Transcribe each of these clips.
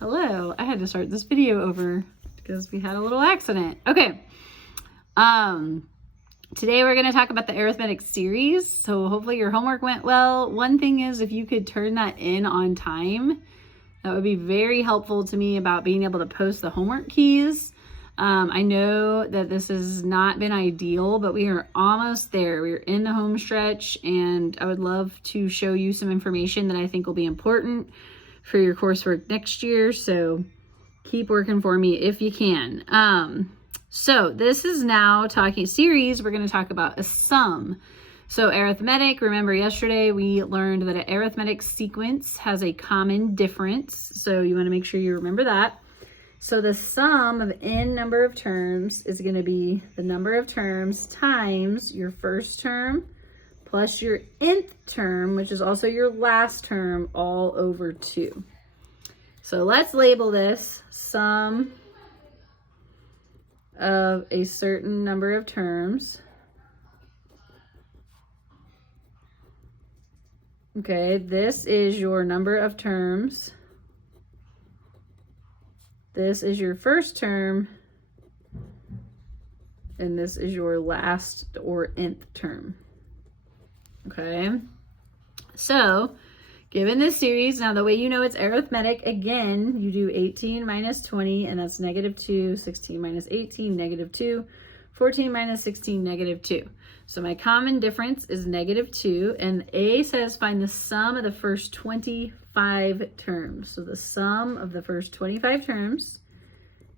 Hello, I had to start this video over because we had a little accident. Okay, today we're going to talk about the arithmetic series. So hopefully your homework went well. One thing is, if you could turn that in on time, that would be very helpful to me about being able to post the homework keys. I know that this has not been ideal, but we are almost there. We're in the home stretch, and I would love to show you some information that I think will be important for your coursework next year. So keep working for me if you can. So this is now talking series. We're going to talk about a sum. So arithmetic, remember yesterday we learned that an arithmetic sequence has a common difference. So you want to make sure you remember that. So the sum of n number of terms is going to be the number of terms times your first term plus your nth term, which is also your last term, all over 2. So let's label this sum of a certain number of terms. Okay, this is your number of terms. This is your first term, and this is your last or nth term. Okay, so given this series, now the way you know it's arithmetic, again, you do 18 minus 20, and that's -2, 16 minus 18, -2, 14 minus 16, -2. So my common difference is -2, and A says find the sum of the first 25 terms. So the sum of the first 25 terms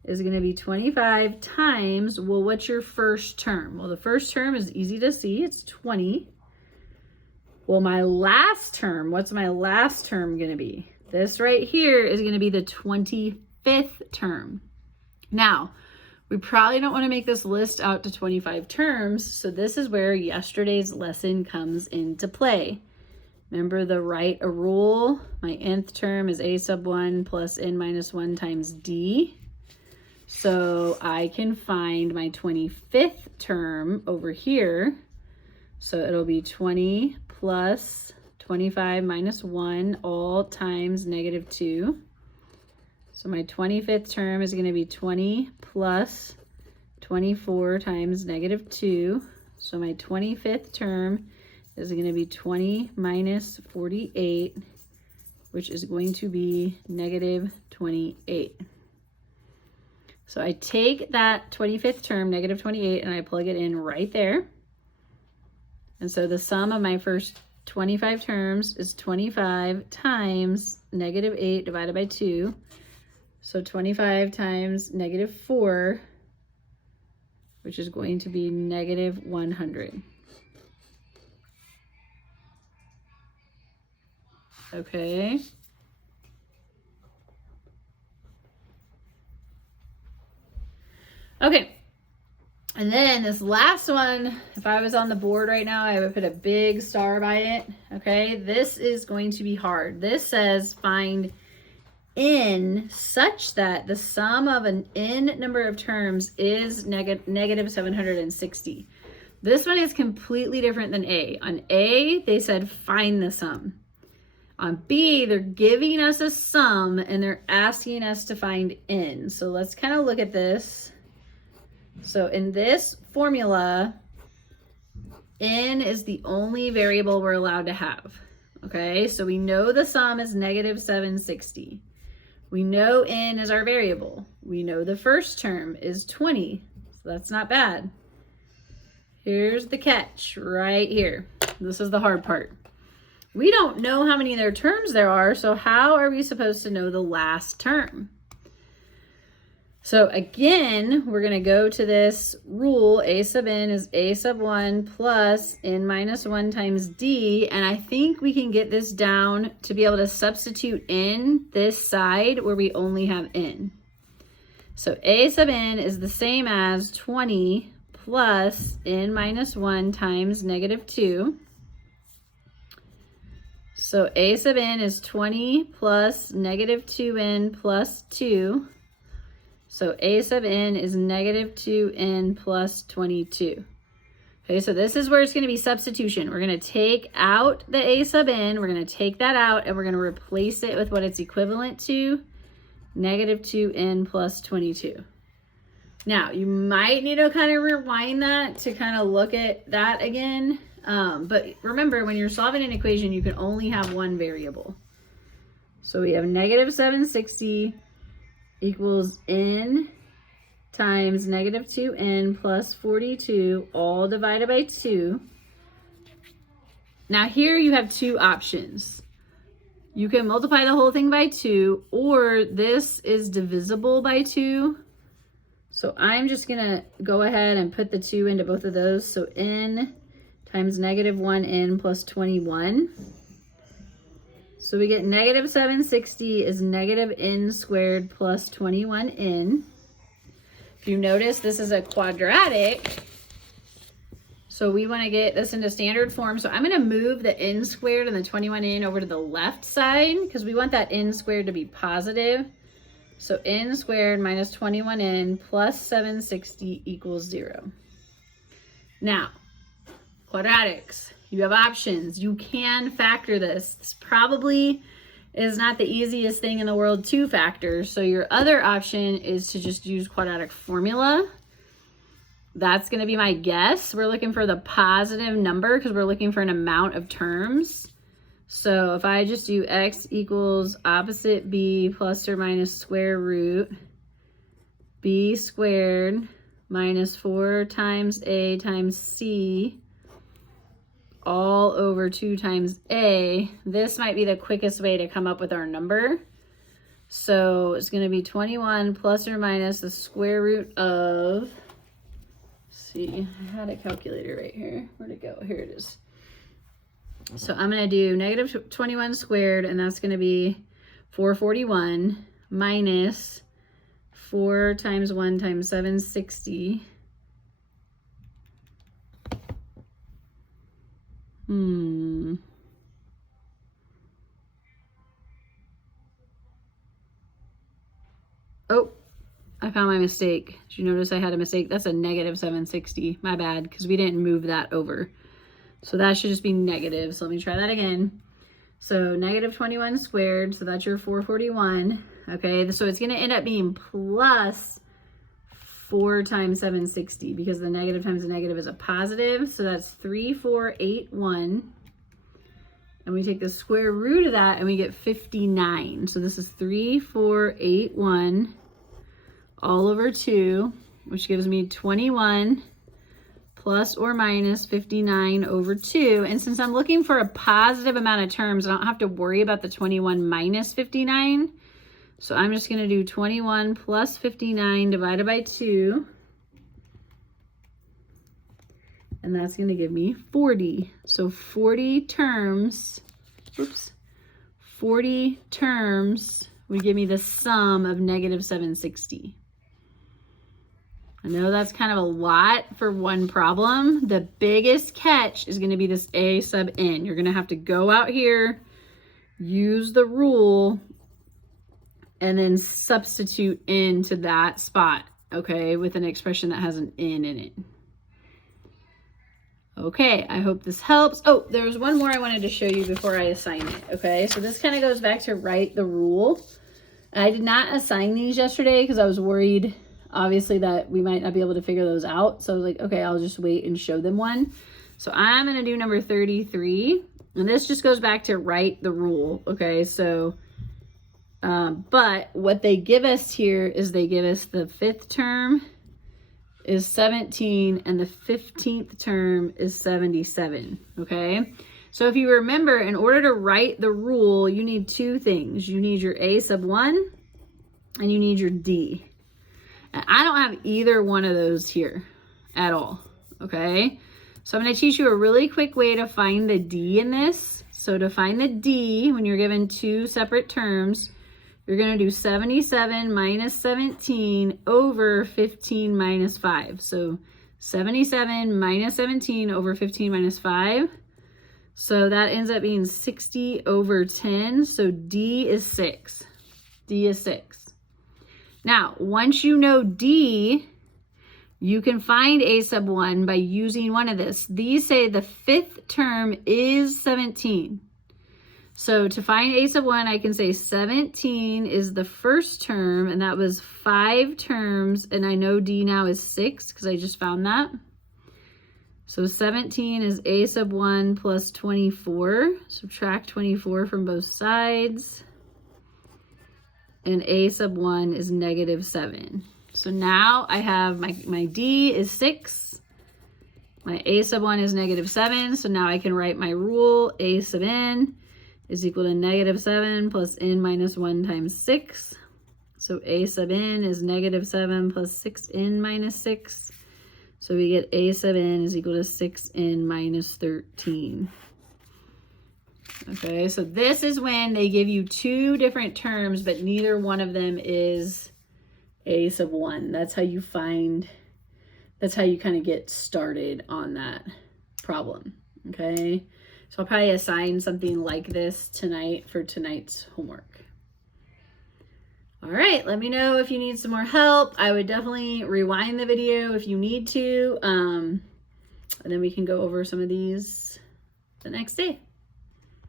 is going to be 25 times, well, what's your first term? Well, the first term is easy to see, it's 20. Well, my last term, what's my last term going to be? This right here is going to be the 25th term. Now, we probably don't want to make this list out to 25 terms, so this is where yesterday's lesson comes into play. Remember the write a rule? My nth term is a sub 1 plus n minus 1 times d. So I can find my 25th term over here. So it'll be 20 plus 25 minus 1 all times -2. So my 25th term is going to be 20 plus 24 times -2. So my 25th term is going to be 20 minus 48, which is going to be -28. So I take that 25th term, -28, and I plug it in right there. And so the sum of my first 25 terms is 25 times -8 divided by 2. So 25 times -4, which is going to be -100. Okay. Okay. And then this last one, if I was on the board right now, I would put a big star by it. Okay, this is going to be hard. This says find n such that the sum of an n number of terms is negative 760. This one is completely different than A. On A, they said find the sum. On B, they're giving us a sum and they're asking us to find n. So let's kind of look at this. So in this formula, n is the only variable we're allowed to have. Okay, so we know the sum is -760. We know n is our variable. We know the first term is 20, so that's not bad. Here's the catch right here. This is the hard part. We don't know how many of their terms there are, so how are we supposed to know the last term? So again, we're going to go to this rule, a sub n is a sub 1 plus n minus 1 times d, and I think we can get this down to be able to substitute in this side where we only have n. So a sub n is the same as 20 plus n minus 1 times -2. So a sub n is 20 plus -2n plus 2. So a sub n is -2n plus 22. Okay, so this is where it's going to be substitution. We're going to take out the a sub n, we're going to take that out, and we're going to replace it with what it's equivalent to, negative 2n plus 22. Now, you might need to kind of rewind that to kind of look at that again. But remember, when you're solving an equation, you can only have one variable. So we have negative 760 equals n times negative 2n plus 42, all divided by 2. Now here you have two options. You can multiply the whole thing by 2, or this is divisible by 2. So I'm just going to go ahead and put the 2 into both of those. So n times negative 1n plus 21. So we get negative 760 is negative n squared plus 21n. If you notice, this is a quadratic. So we want to get this into standard form. So I'm going to move the n squared and the 21n over to the left side because we want that n squared to be positive. So n squared minus 21n plus 760 equals 0. Now, quadratics, you have options. You can factor this. This probably is not the easiest thing in the world to factor. So your other option is to just use quadratic formula. That's going to be my guess. We're looking for the positive number because we're looking for an amount of terms. So if I just do x equals opposite b plus or minus square root b squared minus 4 times a times c all over 2 times a, this might be the quickest way to come up with our number. So it's going to be 21 plus or minus the square root of, see, I had a calculator right here. Where'd it go? Here it is. So I'm going to do negative 21 squared, and that's going to be 441 minus 4 times 1 times 760. Oh, I found my mistake. Did you notice I had a mistake? That's a negative 760. My bad, because we didn't move that over. So that should just be negative. So let me try that again. So negative 21 squared, so that's your 441. Okay, so it's going to end up being plus 4 times 760 because the negative times the negative is a positive. So that's 3481. And we take the square root of that and we get 59. So this is 3481 all over 2, which gives me 21 plus or minus 59 over 2. And since I'm looking for a positive amount of terms, I don't have to worry about the 21 minus 59. So I'm just going to do 21 plus 59 divided by 2. And that's going to give me 40. So 40 terms, 40 terms would give me the sum of negative 760. I know that's kind of a lot for one problem. The biggest catch is going to be this a sub n. You're going to have to go out here, use the rule, and then substitute into that spot, okay, with an expression that has an n in it. Okay, I hope this helps. Oh, there was one more I wanted to show you before I assign it, okay? So this kind of goes back to write the rule. I did not assign these yesterday because I was worried, obviously, that we might not be able to figure those out. So I was like, okay, I'll just wait and show them one. So I'm going to do number 33. And this just goes back to write the rule, okay? So, but what they give us here is they give us the 5th term is 17 and the 15th term is 77, okay? So if you remember, in order to write the rule, you need two things. You need your a sub 1 and you need your d. And I don't have either one of those here at all, okay? So I'm going to teach you a really quick way to find the d in this. So to find the d, when you're given two separate terms, you're going to do 77 minus 17 over 15 minus 5. So 77 minus 17 over 15 minus 5. So that ends up being 60 over 10. So d is 6. D is 6. Now, once you know d, you can find a sub 1 by using one of this. These say the 5th term is 17. So to find a sub 1, I can say 17 is the first term, and that was 5 terms, and I know D now is 6 because I just found that. So 17 is a sub 1 plus 24. Subtract 24 from both sides. And a sub 1 is negative 7. So now I have my D is 6. My a sub 1 is negative 7. So now I can write my rule. A sub n is equal to negative 7 plus n minus 1 times 6. So a sub n is negative 7 plus 6n minus 6. So we get a sub n is equal to 6n minus 13. Okay, so this is when they give you 2 different terms, but neither one of them is a sub 1. That's how you kind of get started on that problem. Okay, so I'll probably assign something like this tonight for tonight's homework. All right, let me know if you need some more help. I would definitely rewind the video if you need to, and then we can go over some of these the next day.